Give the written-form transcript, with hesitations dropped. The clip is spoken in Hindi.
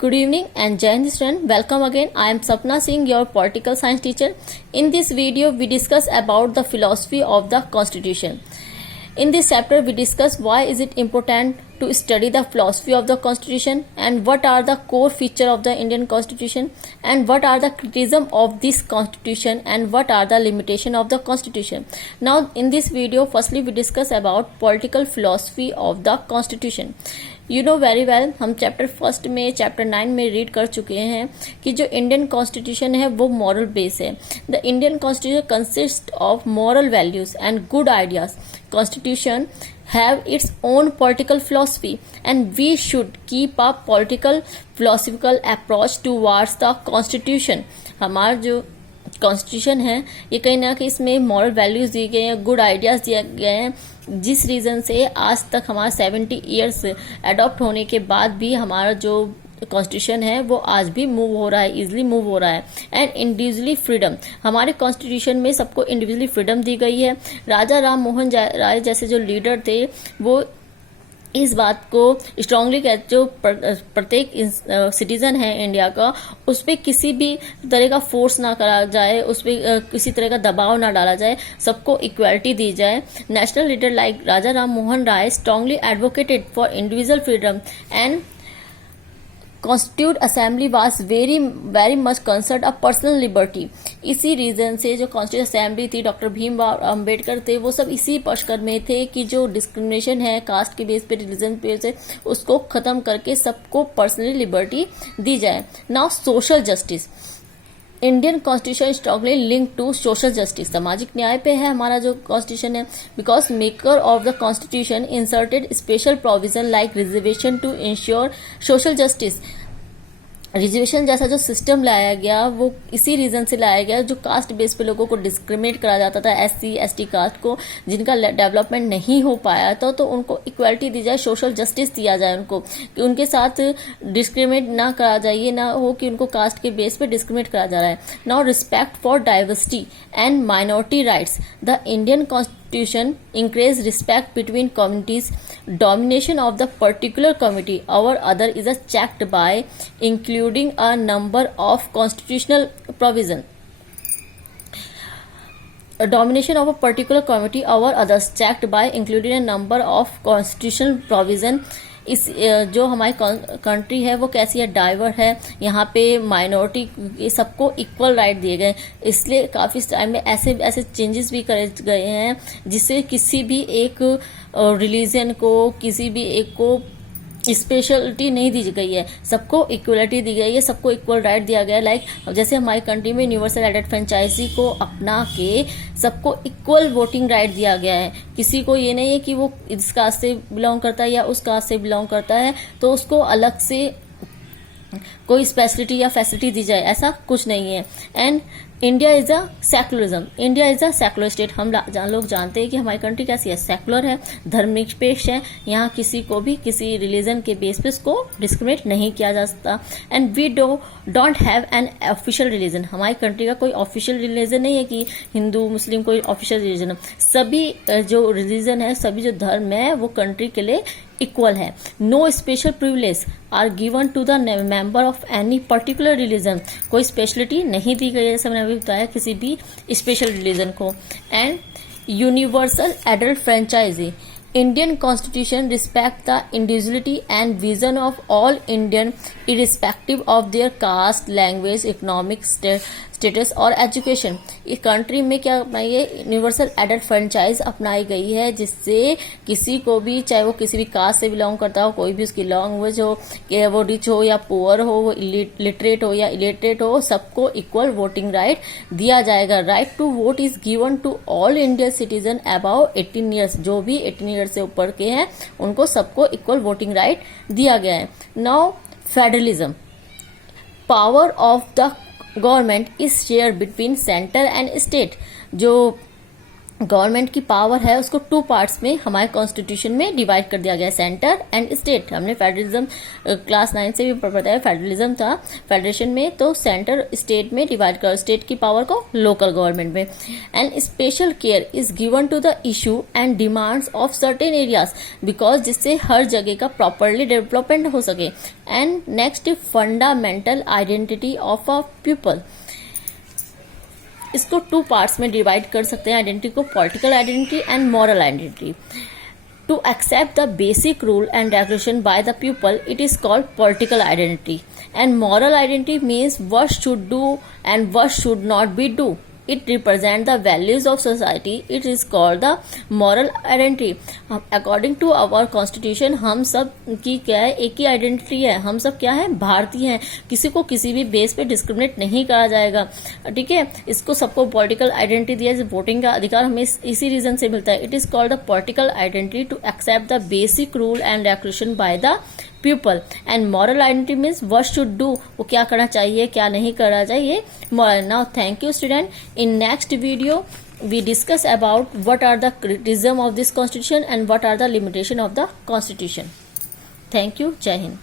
Good evening and Jai Hind student. Welcome again. I am Sapna Singh, your political science teacher. In this video, we discuss about the philosophy of the Constitution. In this chapter, we discuss why is it important to study the philosophy of the Constitution and what are the core features of the Indian Constitution and what are the criticism of this Constitution and what are the limitation of the Constitution. Now, in this video, firstly, we discuss about political philosophy of the Constitution. You know very well, हम चैप्टर फर्स्ट में चैप्टर 9 में रीड कर चुके हैं कि जो इंडियन कॉन्स्टिट्यूशन है वो मॉरल बेस है. The Indian constitution consist of moral values and good ideas. Constitution have its own political philosophy and we should keep a political philosophical approach towards the constitution. हमारा जो कॉन्स्टिट्यूशन है ये कहीं ना कहीं इसमें मॉरल वैल्यूज दिए गए हैं, गुड आइडियाज दिए गए हैं, जिस रीजन से आज तक हमारा 70 ईयर्स अडॉप्ट होने के बाद भी हमारा जो कॉन्स्टिट्यूशन है वो आज भी मूव हो रहा है, इजिली मूव हो रहा है. एंड इंडिविजुअली फ्रीडम, हमारे कॉन्स्टिट्यूशन में सबको इंडिविजुअली फ्रीडम दी गई है. राजा राम मोहन राय जैसे जो लीडर थे वो इस बात को स्ट्रांगली कहते, जो प्रत्येक सिटीजन है इंडिया का, उस पर किसी भी तरह का फोर्स ना करा जाए, उस पर किसी तरह का दबाव ना डाला जाए, सबको इक्वालिटी दी जाए. National leader like Raja Ram Mohan Roy strongly advocated for individual freedom and constitute assembly was very much concern of personal liberty. इसी रीजन से जो कॉन्स्टिट्यूट असेंबली थी, डॉक्टर भीमराव अम्बेडकर थे, वो सब इसी पक्षकर में थे कि जो डिस्क्रिमिनेशन है कास्ट के बेस पे, रिलीजन पे से, उसको खत्म करके सबको पर्सनली लिबर्टी दी जाए. Now social justice, Indian constitution strongly link to social justice. सामाजिक न्याय पे है हमारा जो कॉन्स्टिट्यूशन है, because maker of the constitution inserted special provision like reservation to ensure social justice. Reservation जैसा जो सिस्टम लाया गया वो इसी रीजन से लाया गया, जो कास्ट बेस पे लोगों को डिस्क्रिमिनेट करा जाता था, SC ST कास्ट को, जिनका डेवलपमेंट नहीं हो पाया था, तो उनको इक्वालिटी दी जाए, सोशल जस्टिस दिया जाए उनको, कि उनके साथ डिस्क्रिमिनेट ना करा जाए, ये ना हो कि उनको कास्ट के बेस पे डिस्क्रिमिनेट करा जा रहा है. Now respect for diversity and minority rights. The Indian Constitution encourages respect between communities. Domination of the particular community or other is checked by including a number of constitutional provision. A domination of a particular community or others checked by including a number of constitutional provision. इस जो हमारी कंट्री है वो कैसी है, डाइवर है, यहाँ पे माइनॉरिटी सबको इक्वल राइट दिए गए. इसलिए काफी टाइम में ऐसे ऐसे चेंजेस भी करे गए हैं जिससे किसी भी एक रिलीजन को, किसी भी एक को स्पेशलिटी नहीं दी गई है, सबको इक्वलिटी दी गई है, सबको इक्वल राइट दिया गया है. लाइक जैसे हमारी कंट्री में यूनिवर्सल एडेड फ्रेंचाइजी को अपना के सबको इक्वल वोटिंग राइट दिया गया है. किसी को ये नहीं है कि वो इस कास्ट से बिलोंग करता है या उस कास्ट से बिलोंग करता है तो उसको अलग से कोई स्पेशलिटी या फैसिलिटी दी जाए, ऐसा कुछ नहीं है. And India is a secularism. India is a secular state. हम लोग जानते हैं कि हमारी कंट्री कैसी है, सेकुलर है, धर्मनिरपेक्ष है. यहाँ किसी को भी किसी रिलीजन के बेस पे उसको डिस्क्रिमिनेट नहीं किया जा सकता. And we don't have an official religion. हमारी कंट्री का कोई ऑफिशियल रिलीजन नहीं है कि हिंदू मुस्लिम कोई ऑफिशियल रिलीजन है. सभी जो रिलीजन है, सभी जो धर्म है वो कंट्री के लिए इक्वल है. No special privilege are given to the member of any particular religion. कोई स्पेशलिटी नहीं दी गई है, जैसे मैंने अभी बताया, किसी भी स्पेशल रिलीजन को. And universal adult franchise. Indian Constitution respect the individuality and vision of all Indian irrespective of their caste, language, economic status और एजुकेशन. ये कंट्री में क्या ये यूनिवर्सल एडल्ट फ्रेंचाइज अपनाई गई है जिससे किसी को भी, चाहे वो किसी भी कास्ट से बिलोंग करता हो, कोई भी उसकी लैंग्वेज हो, कि वो रिच हो या पुअर हो, वो लिटरेट हो या इलिटरेट हो, सबको इक्वल वोटिंग राइट दिया जाएगा. Right to vote is given to all Indian citizen above 18 years. जो भी 18 ईयर्स से ऊपर के हैं उनको सबको इक्वल वोटिंग राइट दिया गया है. Now federalism. Power of the government is share between centre and state. जो गवर्नमेंट की पावर है उसको टू पार्ट्स में हमारे कॉन्स्टिट्यूशन में डिवाइड कर दिया गया, सेंटर एंड स्टेट। हमने फेडरलिज्म क्लास 9 से भी पढ़ा है, फेडरलिज्म था फेडरेशन में, तो सेंटर स्टेट में डिवाइड कर, स्टेट की पावर को लोकल गवर्नमेंट में। And special care is given to the issue and demands of certain areas, because जिससे हर जगह का प्रॉपरली डेवलपमेंट हो सके। And next, fundamental identity of a people, इसको टू पार्ट्स में डिवाइड कर सकते हैं आइडेंटिटी को, political identity and moral identity. To accept the basic rule and regulation by the people it is called political identity, and moral identity means what should do and what should not be do. It represents the values of society. It is called the moral identity. According to our constitution, हम सब की क्या है, एक ही आइडेंटिटी है, हम सब क्या है, भारतीय हैं, किसी को किसी भी बेस पे डिस्क्रिमिनेट नहीं करा जाएगा, ठीक है। इसको सबको पॉलिटिकल आइडेंटिटी दिया है, वोटिंग का अधिकार हमें इसी रीजन से मिलता है। It is called the political identity to accept the basic rule and regulation by the people. And moral identity means what should do, वो क्या करना चाहिए क्या नहीं करना चाहिए, moral. Now thank you student. In next video we discuss about what are the criticism of this constitution and what are the limitation of the constitution. Thank you. Jai Hind.